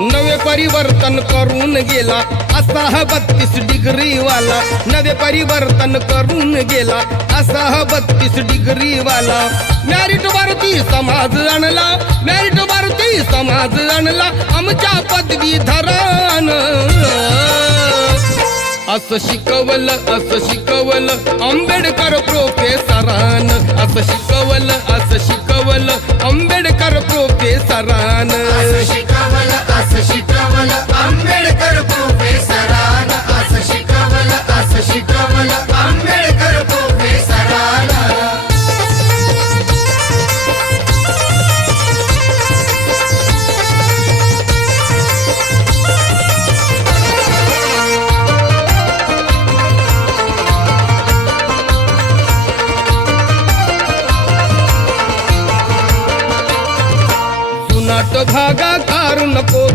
नवे परिवर्तन करून गेला असा हा 32 डिग्री वाला, नवे परिवर्तन करून गेला असा हा 32 डिग्री वाला। मॅरिट वरती समाज आणला, मॅरिट वरती समाज आणला आमच्या पदवीधरान। असं शिकवलं आंबेडकर प्रोफेसरान, असं शिकवलं आंबेडकर प्रोफेसरान। असं शिकवलं आंबेडकर प्रोफेसरान, असं शिकवलं आंबेडकर प्रोफेसरान। जुनाट भागा कारू नको